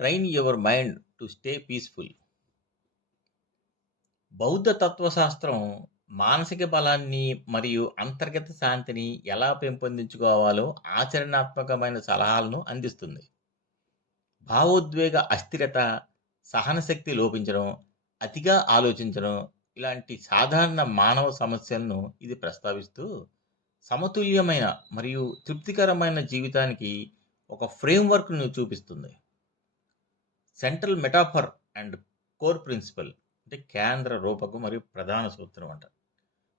Train your mind to stay peaceful బౌద్ధ తత్వశాస్త్రం మానసిక బలాన్ని మరియు అంతర్గత శాంతిని ఎలా పెంపొందించుకోవాలో ఆచరణాత్మకమైన సలహాలను అందిస్తుంది. భావోద్వేగ అస్థిరత సహనశక్తి లోపించడం అతిగా ఆలోచించడం ఇలాంటి సాధారణ మానవ సమస్యలను ఇది ప్రస్తావిస్తూ సమతుల్యమైన మరియు తృప్తికరమైన జీవితానికి ఒక ఫ్రేమ్వర్క్ను చూపిస్తుంది. Central metaphor and core principle అంటే కేంద్ర రూపకు మరియు ప్రధాన సూత్రం అంట.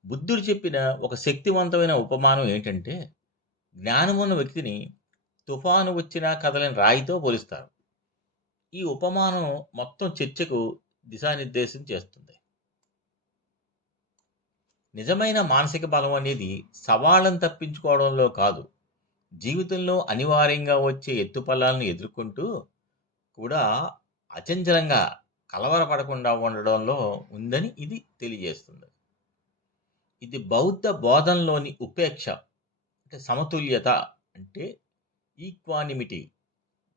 బుద్ధుడు చెప్పిన ఒక శక్తివంతమైన ఉపమానం ఏంటంటే జ్ఞానమున్న వ్యక్తిని తుఫాను వచ్చినా కదలని రాయితో పోలిస్తారు. ఈ ఉపమానం మొత్తం చర్చకు దిశానిర్దేశం చేస్తుంది. నిజమైన మానసిక బలం అనేది సవాళ్ళను తప్పించుకోవడంలో కాదు జీవితంలో అనివార్యంగా వచ్చే ఎత్తుపల్లాలను ఎదుర్కొంటూ కూడా అచంచలంగా కలవరపడకుండా ఉండడంలో ఉందని ఇది తెలియజేస్తుంది. ఇది బౌద్ధ బోధనలోని ఉపేక్ష. అంటే సమతుల్యత అంటే ఈక్వానిమిటీ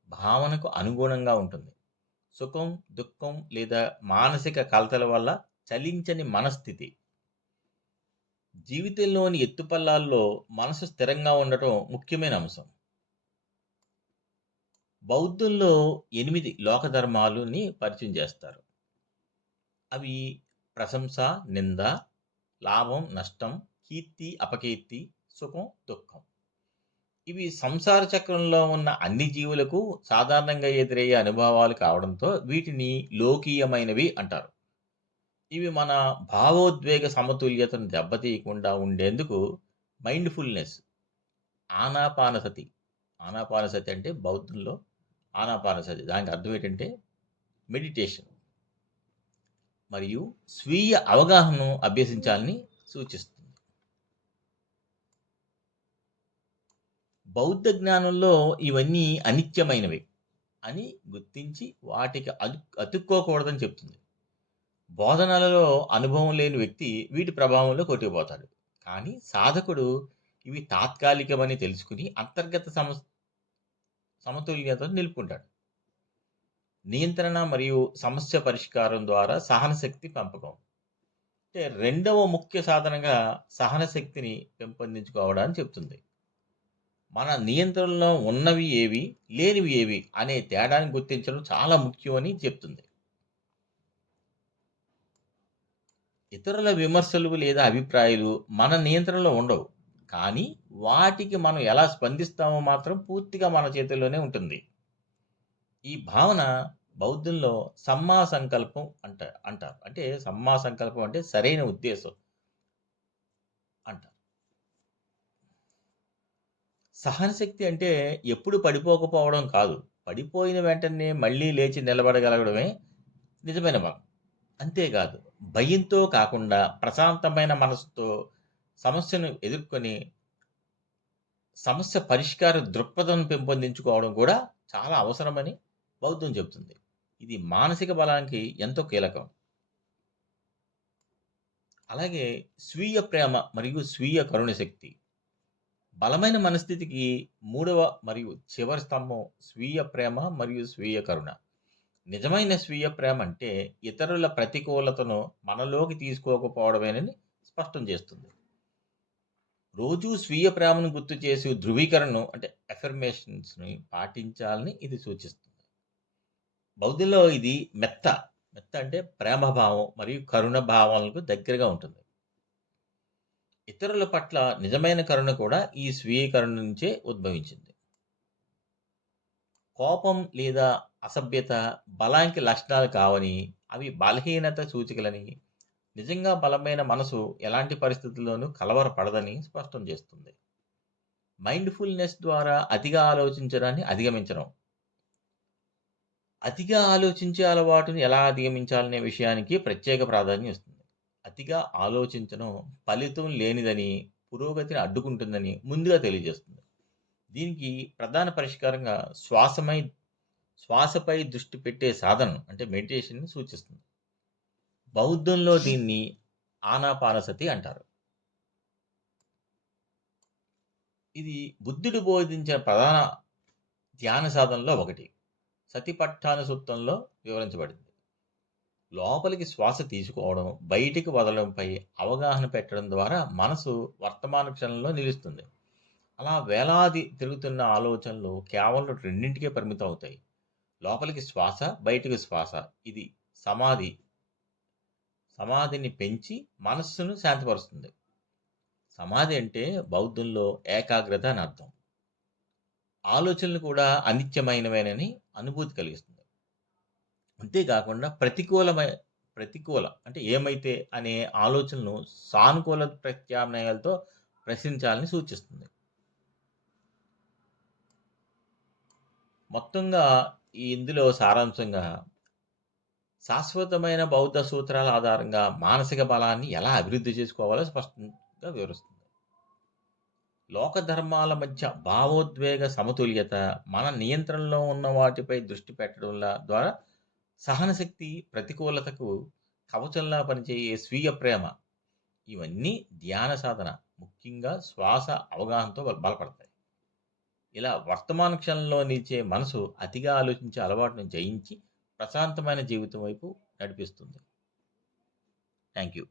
భావనకు అనుగుణంగా ఉంటుంది. సుఖం దుఃఖం లేదా మానసిక కలతల వల్ల చలించని మనస్థితి. జీవితంలోని ఎత్తుపల్లాల్లో మనసు స్థిరంగా ఉండటం ముఖ్యమైన అంశం. బౌద్ధుల్లో ఎనిమిది లోకధర్మాలని పరిచయం చేస్తారు. అవి ప్రశంస నింద లాభం నష్టం కీర్తి అపకీర్తి సుఖం దుఃఖం. ఇవి సంసార చక్రంలో ఉన్న అన్ని జీవులకు సాధారణంగా ఎదురయ్యే అనుభవాలు కావడంతో వీటిని లోకీయమైనవి అంటారు. ఇవి మన భావోద్వేగ సమతుల్యతను దెబ్బతీయకుండా ఉండేందుకు మైండ్ఫుల్నెస్ ఆనాపానసతి. ఆనాపానసతి అంటే బౌద్ధంలో ఆనాపానసతి దానికి అర్థం ఏంటంటే మెడిటేషన్ మరియు స్వీయ అవగాహనను అభ్యసించాలని సూచిస్తుంది. బౌద్ధ జ్ఞానంలో ఇవన్నీ అనిత్యమైనవి అని గుర్తించి వాటికి అదు అతుక్కోకూడదని చెప్తుంది. బోధనలలో అనుభవం లేని వ్యక్తి వీటి ప్రభావంలో కొట్టుకుపోతాడు. కానీ సాధకుడు ఇవి తాత్కాలికమని తెలుసుకుని అంతర్గత సమ సమతుల్యతను నిలుపుకుంటాడు. నియంత్రణ మరియు సమస్య పరిష్కారం ద్వారా సహనశక్తి పెంపకం. అంటే రెండవ ముఖ్య సాధనగా సహనశక్తిని పెంపొందించుకోవడాన్ని చెప్తుంది. మన నియంత్రణలో ఉన్నవి ఏవి లేనివి ఏవి అనే తేడాన్ని గుర్తించడం చాలా ముఖ్యం అని చెప్తుంది. ఇతరుల విమర్శలు లేదా అభిప్రాయాలు మన నియంత్రణలో ఉండవు. కానీ వాటికి మనం ఎలా స్పందిస్తామో మాత్రం పూర్తిగా మన చేతుల్లోనే ఉంటుంది. ఈ భావన బౌద్ధంలో సమ్మా సంకల్పం అంట అంటారు. అంటే సమ్మా సంకల్పం అంటే సరైన ఉద్దేశం అంటారు. సహనశక్తి అంటే ఎప్పుడు పడిపోకపోవడం కాదు. పడిపోయిన వెంటనే మళ్ళీ లేచి నిలబడగలగడమే నిజమైన బలం అంతేకాదు భయంతో కాకుండా ప్రశాంతమైన మనసుతో సమస్యను ఎదుర్కొని సమస్య పరిష్కార దృక్పథం పెంపొందించుకోవడం కూడా చాలా అవసరమని బౌద్ధం చెబుతుంది. ఇది మానసిక బలానికి ఎంతో కీలకం. అలాగే స్వీయ ప్రేమ మరియు స్వీయ కరుణ శక్తి. బలమైన మనస్థితికి మూడవ మరియు చివరి స్తంభం స్వీయ ప్రేమ మరియు స్వీయ కరుణ. నిజమైన స్వీయ ప్రేమ అంటే ఇతరుల ప్రతికూలతను మనలోకి తీసుకోకపోవడమేనని స్పష్టం చేస్తుంది. రోజు స్వీయ ప్రేమను గుర్తు చేసి ధృవీకరణను అంటే ఎఫర్మేషన్స్ని పాటించాలని ఇది సూచిస్తుంది. బౌద్ధంలో ఇది మెత్త. మెత్త అంటే ప్రేమభావం మరియు కరుణ భావాలకు దగ్గరగా ఉంటుంది. ఇతరుల పట్ల నిజమైన కరుణ కూడా ఈ స్వీయకరణ నుంచే ఉద్భవించింది. కోపం లేదా అసభ్యత బలానికి లక్షణాలు కావని అవి బలహీనత సూచికలని నిజంగా బలమైన మనసు ఎలాంటి పరిస్థితుల్లోనూ కలవరపడదని స్పష్టం చేస్తుంది. మైండ్ఫుల్నెస్ ద్వారా అతిగా ఆలోచించడాన్ని అధిగమించడం. అతిగా ఆలోచించే అలవాటుని ఎలా అధిగమించాలనే విషయానికి ప్రత్యేక ప్రాధాన్యం ఇస్తుంది. అతిగా ఆలోచించడం ఫలితం లేనిదని పురోగతిని అడ్డుకుంటుందని ముందుగా తెలియజేస్తుంది. దీనికి ప్రధాన పరిష్కారంగా శ్వాసమై శ్వాసపై దృష్టి పెట్టే సాధనం అంటే మెడిటేషన్ని సూచిస్తుంది. బౌద్ధంలో దీన్ని ఆనాపానసతి అంటారు ఇది బుద్ధుడు బోధించిన ప్రధాన ధ్యాన సాధనలో ఒకటి సతిపట్టాన సూత్రంలో వివరించబడింది. లోపలికి శ్వాస తీసుకోవడం, బయటికి వదలడంపై అవగాహన పెట్టడం ద్వారా మనసు వర్తమాన క్షణంలో నిలుస్తుంది. అలా వేలాది తిరుగుతున్న ఆలోచనలు కేవలం రెండింటికే పరిమితం అవుతాయి. లోపలికి శ్వాస, బయటికి శ్వాస. ఇది సమాధి. సమాధిని పెంచి మనస్సును శాంతపరుస్తుంది. సమాధి అంటే బౌద్ధంలో ఏకాగ్రత అని అర్థం. ఆలోచనలు కూడా అనిత్యమైనవేనని అనుభూతి కలిగిస్తుంది. అంతేకాకుండా ప్రతికూలమై ప్రతికూల అంటే ఏమైతే అనే ఆలోచనను సానుకూల ప్రత్యామ్నాయాలతో ప్రశ్నించాలని సూచిస్తుంది. మొత్తంగా ఈ ఇందులో సారాంశంగా శాశ్వతమైన బౌద్ధ సూత్రాల ఆధారంగా మానసిక బలాన్ని ఎలా అభివృద్ధి చేసుకోవాలో స్పష్టంగా వివరిస్తుంది. లోక ధర్మాల మధ్య భావోద్వేగ సమతుల్యత, మన నియంత్రణలో ఉన్న వాటిపై దృష్టి పెట్టడం ద్వారా సహనశక్తి, ప్రతికూలతకు కవచంలా పనిచేయే స్వీయ ప్రేమ ఇవన్నీ ధ్యాన సాధన, ముఖ్యంగా శ్వాస అవగాహనతో బలపడతాయి. ఇలా వర్తమాన క్షణంలో నిలిచే మనసు అతిగా ఆలోచించే అలవాటును జయించి ప్రశాంతమైన జీవితం వైపు నడిపిస్తుంది. Thank you.